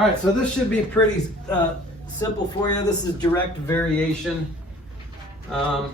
All right, so this should be pretty simple for you. This is direct variation. You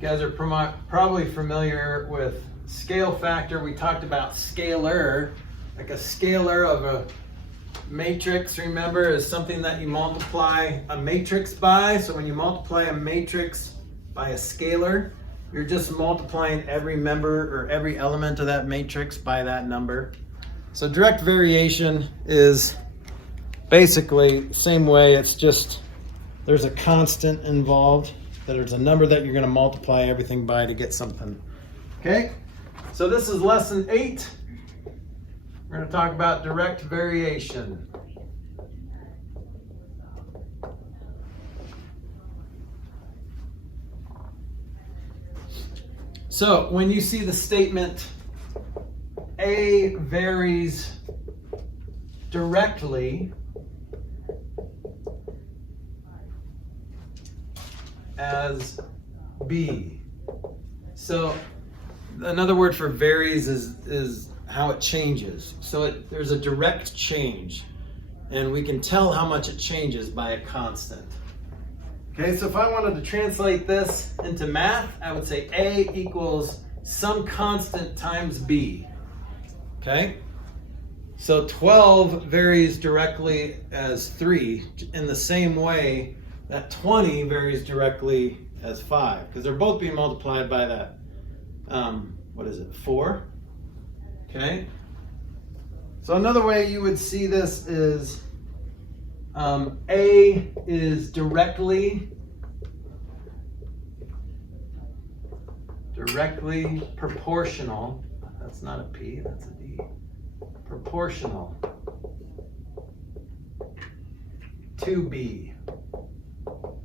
guys are probably familiar with scale factor. We talked about scalar, like a scalar of a matrix, remember, is something that you multiply a matrix by. So when you multiply a matrix by a scalar, you're just multiplying every member or every element of that matrix by that number. So direct variation is basically the same way. It's just there's a constant involved, that there's a number that you're going to multiply everything by to get something. Okay, so this is lesson 8. We're going to talk about direct variation. So when you see the statement A varies directly as B. So another word for varies is how it changes. So there's a direct change, and we can tell how much it changes by a constant. Okay, so if I wanted to translate this into math, I would say A equals some constant times B. Okay, so 12 varies directly as 3 in the same way that 20 varies directly as 5, because they're both being multiplied by that, 4? Okay, so another way you would see this is A is directly proportional. That's not a P, that's a D. Proportional to B. All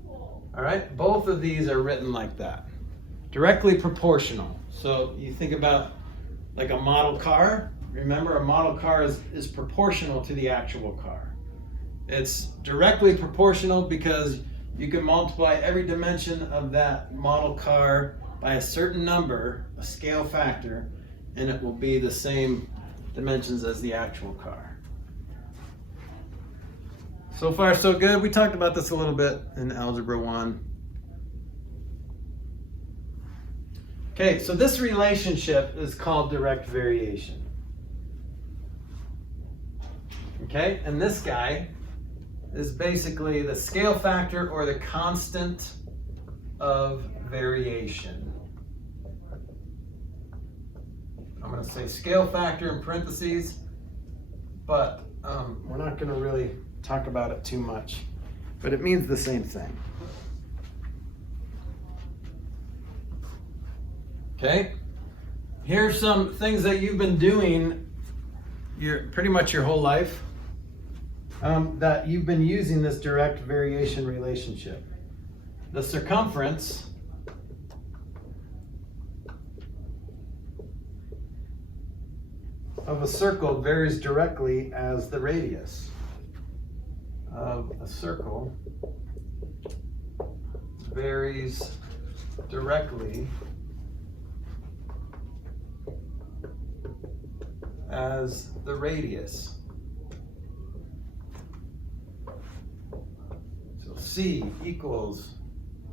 right, both of these are written like that. Directly proportional. So you think about like a model car. Remember, a model car is proportional to the actual car. It's directly proportional because you can multiply every dimension of that model car by a certain number, a scale factor, and it will be the same dimensions as the actual car. So far, so good. We talked about this a little bit in Algebra 1. Okay, so this relationship is called direct variation. Okay, and this guy is basically the scale factor or the constant of variation. I'm going to say scale factor in parentheses, but we're not going to really talk about it too much, but it means the same thing. Okay, here's some things that you've been doing pretty much your whole life, that you've been using this direct variation relationship. The circumference of a circle varies directly as the radius of a circle varies directly as the radius. So C equals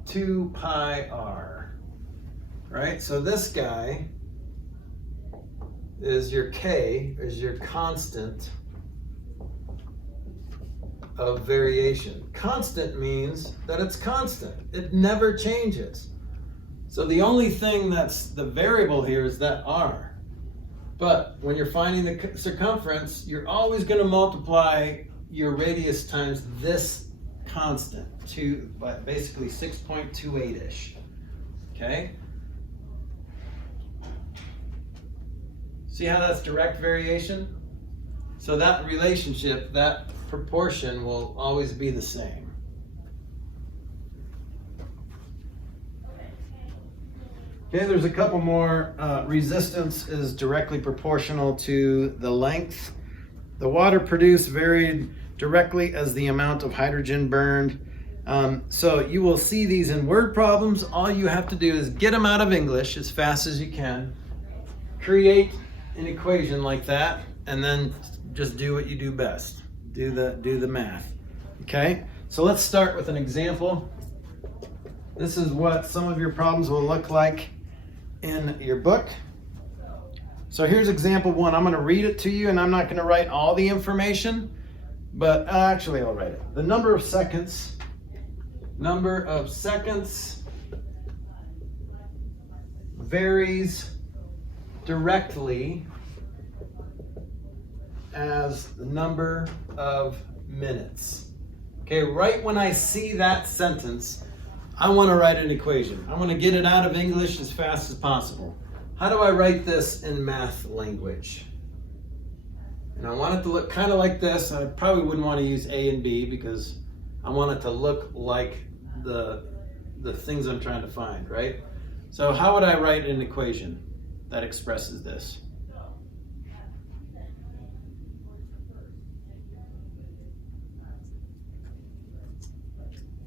2 pi r, right? So this guy is your K, is your constant of variation. Constant means that it's constant. It never changes. So the only thing that's the variable here is that r. But when you're finding the circumference, you're always going to multiply your radius times this constant to basically 6.28-ish. Okay? See how that's direct variation? So that relationship, that proportion will always be the same. Okay, there's a couple more. Resistance is directly proportional to the length. The water produced varied directly as the amount of hydrogen burned. So you will see these in word problems. All you have to do is get them out of English as fast as you can. Create an equation like that, and then just do what you do best. Do the math. Okay? So let's start with an example. This is what some of your problems will look like in your book. So here's example 1. I'm going to read it to you, and I'm not going to write all the information, but actually I'll write it. The number of seconds varies directly as the number of minutes. Okay, right when I see that sentence, I want to write an equation. I want to get it out of English as fast as possible. How do I write this in math language? And I want it to look kind of like this. I probably wouldn't want to use A and B because I want it to look like the things I'm trying to find, right? So how would I write an equation that expresses this?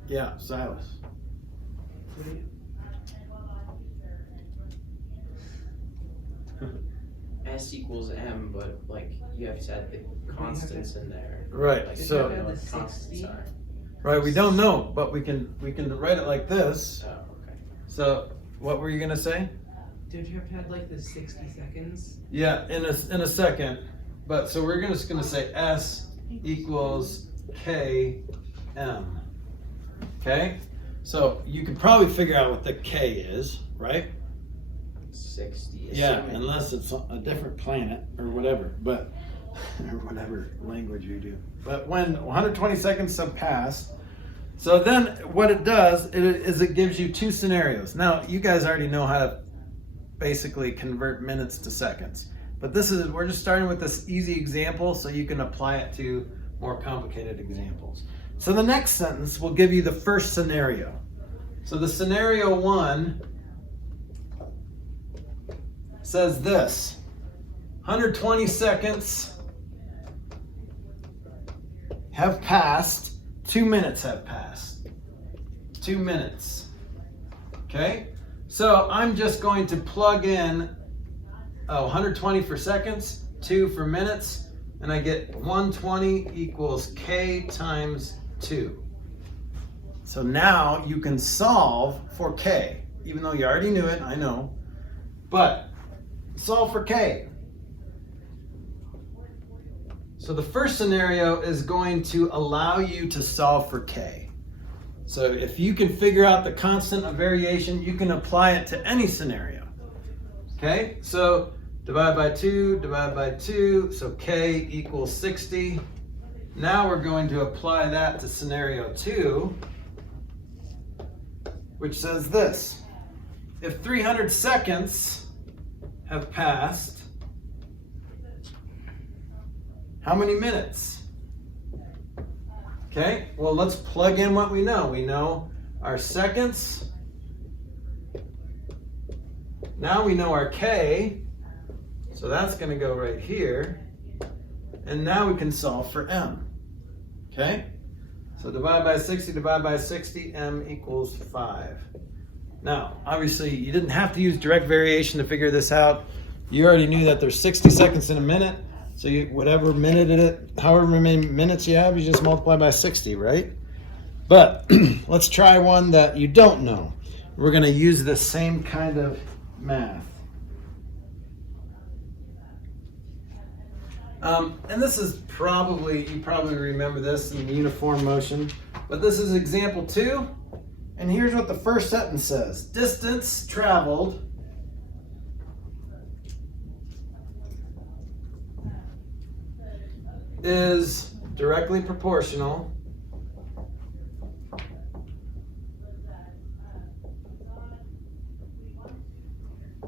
Yeah, Silas. S equals M, but like you have to add the constants in there. Right. Like, So you know what constants are. right, we don't know, but we can write it like this. Oh, okay. So what were you gonna say? Don't you have to have like the 60 seconds? Yeah, in a second. But so we're just gonna say S equals K M. Okay? So you can probably figure out what the K is, right? 60. Yeah, assuming- unless it's a different planet or whatever, but or whatever language you do. But when 120 seconds have passed, so then what it does is it gives you 2 scenarios. Now you guys already know how to basically convert minutes to seconds, but we're just starting with this easy example so you can apply it to more complicated examples. So the next sentence will give you the first scenario. So the scenario 1 says this: 120 seconds have passed, 2 minutes have passed. 2 minutes. Okay? So I'm just going to plug in 120 for seconds, 2 for minutes, and I get 120 equals K times 2. So now you can solve for K, even though you already knew it, I know, but solve for K. So the first scenario is going to allow you to solve for K. So if you can figure out the constant of variation, you can apply it to any scenario. Okay, so divide by 2, so K equals 60. Now we're going to apply that to scenario 2, which says this: if 300 seconds have passed, how many minutes? Okay, well, let's plug in what we know. We know our seconds. Now we know our K, so that's going to go right here. And now we can solve for M. Okay, so divide by 60, M equals 5. Now, obviously, you didn't have to use direct variation to figure this out. You already knew that there's 60 seconds in a minute. So whatever minute however many minutes you have, you just multiply by 60, right? But let's try one that you don't know. We're going to use the same kind of math. And this is you probably remember this in uniform motion, but this is example 2. And here's what the first sentence says: distance traveled is directly proportional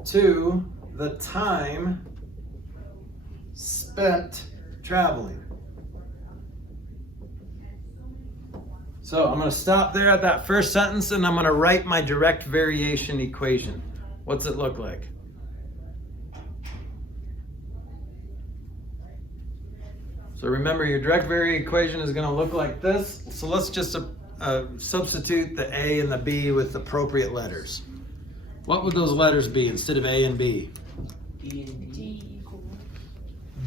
to the time spent traveling. So I'm going to stop there at that first sentence, and I'm going to write my direct variation equation. What's it look like? So remember, your direct variation equation is going to look like this. So let's just substitute the A and the B with appropriate letters. What would those letters be instead of A and B? B and D.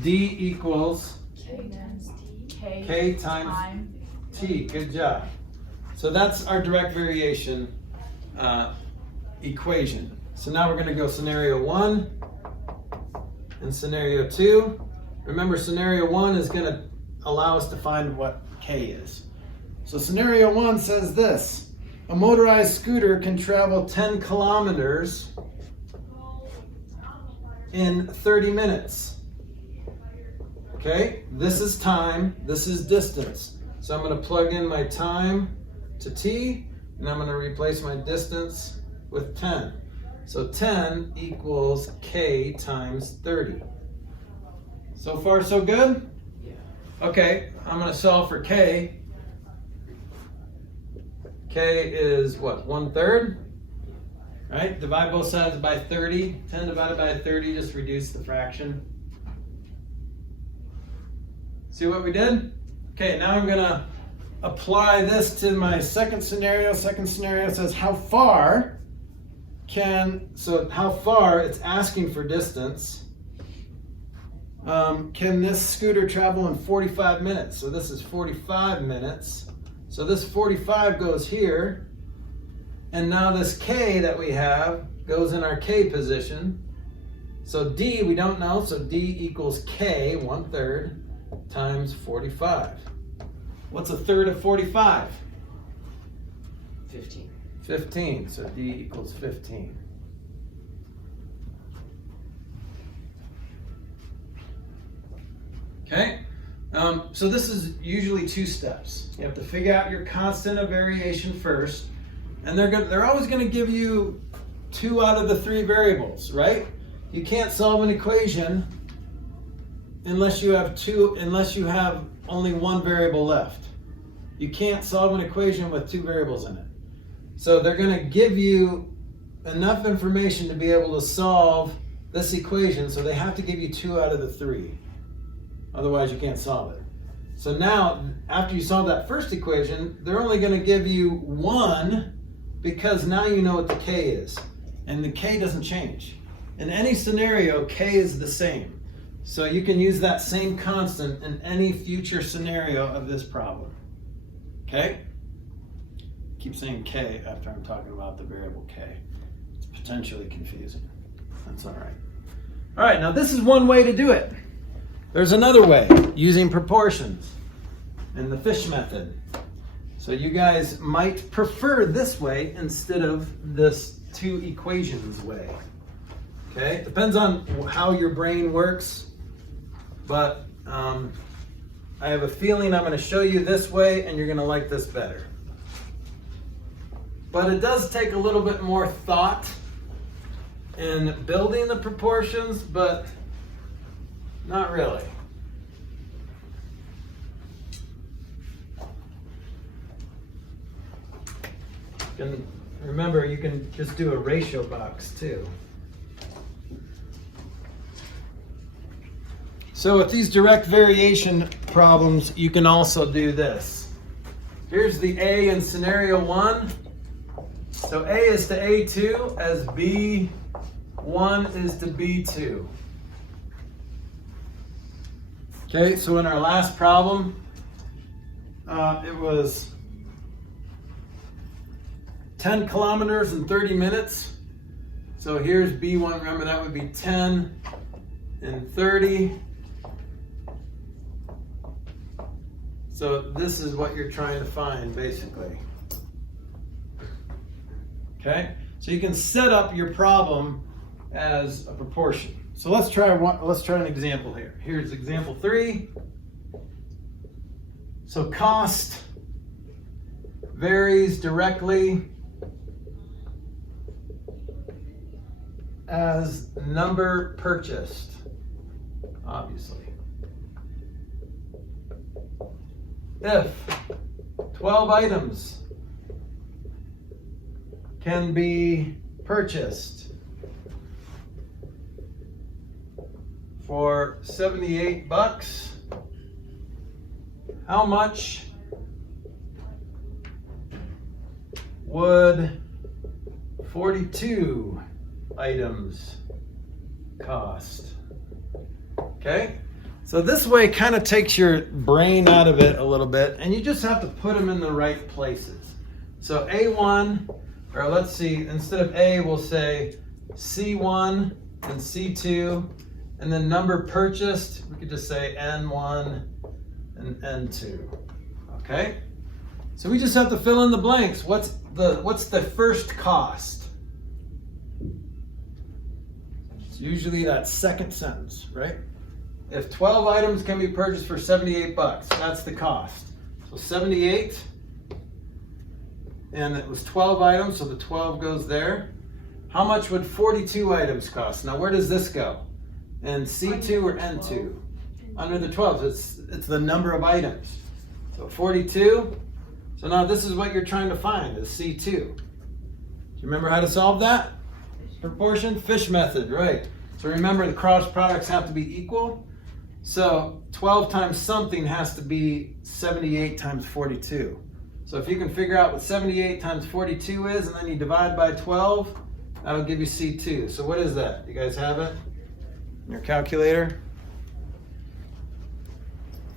D equals K times T. K times T. Good job. So that's our direct variation equation. So now we're going to go scenario 1 and scenario 2. Remember, scenario 1 is going to allow us to find what K is. So scenario 1 says this. A motorized scooter can travel 10 kilometers in 30 minutes. Okay, this is time, this is distance. So I'm going to plug in my time to T, and I'm going to replace my distance with 10. So 10 equals K times 30. So far, so good? Yeah. Okay, I'm going to solve for K. K is what, 1/3? Right, divide both sides by 30. 10 divided by 30, just reduce the fraction. See what we did? Okay, now I'm gonna apply this to my second scenario. Second scenario says how far it's asking for distance. Can this scooter travel in 45 minutes? So this is 45 minutes. So this 45 goes here. And now this K that we have goes in our K position. So D we don't know, so D equals K, 1/3, times 45. What's 1/3 of 45? 15. 15, so D equals 15. Okay, so this is usually 2 steps. You have to figure out your constant of variation first, and they're always going to give you 2 out of the 3 variables, right? You can't solve an equation unless you have only 1 variable left. You can't solve an equation with 2 variables in it. So they're going to give you enough information to be able to solve this equation, so they have to give you 2 out of the 3. Otherwise you can't solve it. So now, after you solve that first equation, they're only going to give you 1 because now you know what the K is. And the K doesn't change. In any scenario, K is the same. So you can use that same constant in any future scenario of this problem. Okay? Keep saying K after I'm talking about the variable K. It's potentially confusing. That's all right. All right, now this is one way to do it. There's another way, using proportions in the fish method. So you guys might prefer this way instead of this 2 equations way. Okay, depends on how your brain works, but I have a feeling I'm going to show you this way and you're going to like this better. But it does take a little bit more thought in building the proportions, but not really. Remember, you can just do a ratio box too. So with these direct variation problems, you can also do this. Here's the A in scenario 1. So A is to A2 as B1 is to B2. Okay, so in our last problem, it was 10 kilometers in 30 minutes. So here's B1, remember that would be 10 and 30. So this is what you're trying to find, basically. Okay, so you can set up your problem as a proportion. So let's try an example here. Here's example 3. So cost varies directly as number purchased, obviously. If 12 items can be purchased for $78, how much would 42 items cost? Okay, So this way kind of takes your brain out of it a little bit, and you just have to put them in the right places. So A1, or let's see, instead of A, we'll say C1 and C2, and then number purchased, we could just say N1 and N2, okay? So we just have to fill in the blanks. What's the first cost? It's usually that second sentence, right? If 12 items can be purchased for 78 bucks, that's the cost. So 78, and it was 12 items, so the 12 goes there. How much would 42 items cost? Now where does this go? In C2 or N2? Under the 12, it's the number of items. So 42, so now this is what you're trying to find, is C2. Do you remember how to solve that? Proportion? Fish method, right. So remember the cross products have to be equal. So 12 times something has to be 78 times 42. So if you can figure out what 78 times 42 is, and then you divide by 12, that'll give you C2. So what is that? You guys have it in your calculator?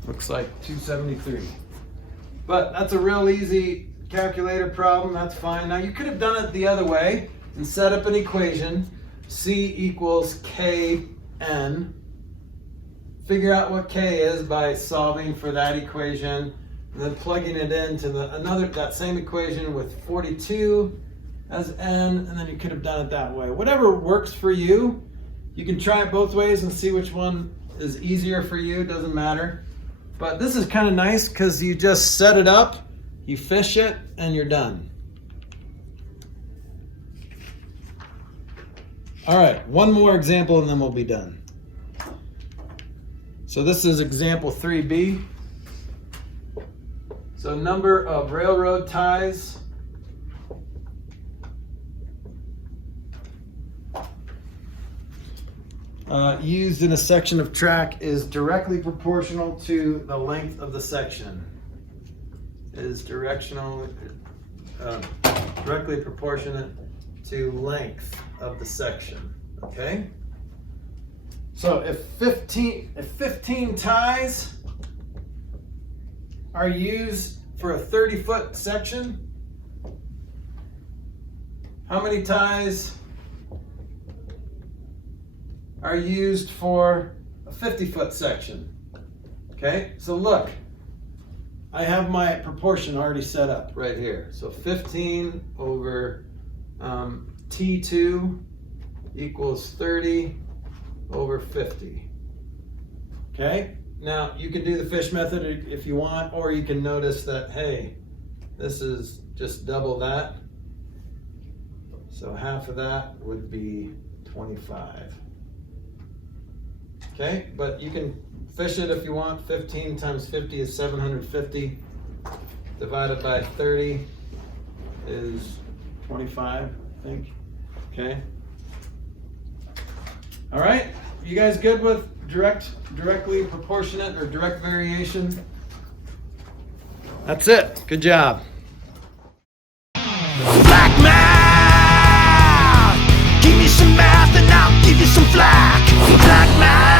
Looks like 273. But that's a real easy calculator problem, that's fine. Now you could have done it the other way and set up an equation, C equals KN. Figure out what K is by solving for that equation, and then plugging it into that same equation with 42 as N, and then you could have done it that way. Whatever works for you, you can try it both ways and see which one is easier for you, doesn't matter. But this is kind of nice because you just set it up, you fish it, and you're done. All right, one more example and then we'll be done. So this is example 3B. So number of railroad ties used in a section of track is directly proportional to the length of the section. Is directly proportionate to length of the section, okay? So if 15 ties are used for a 30-foot section, how many ties are used for a 50-foot section? Okay, so look, I have my proportion already set up right here. So 15 over T2 equals 30 over 50. Okay, now you can do the fish method if you want, or you can notice that, hey, this is just double that. So half of that would be 25. Okay, but you can fish it if you want. 15 times 50 is 750. Divided by 30 is 25, I think. Okay. All right, you guys good with directly proportionate or direct variation? That's it. Good job. Flack math, give me some math and I'll give you some flack. Flack math.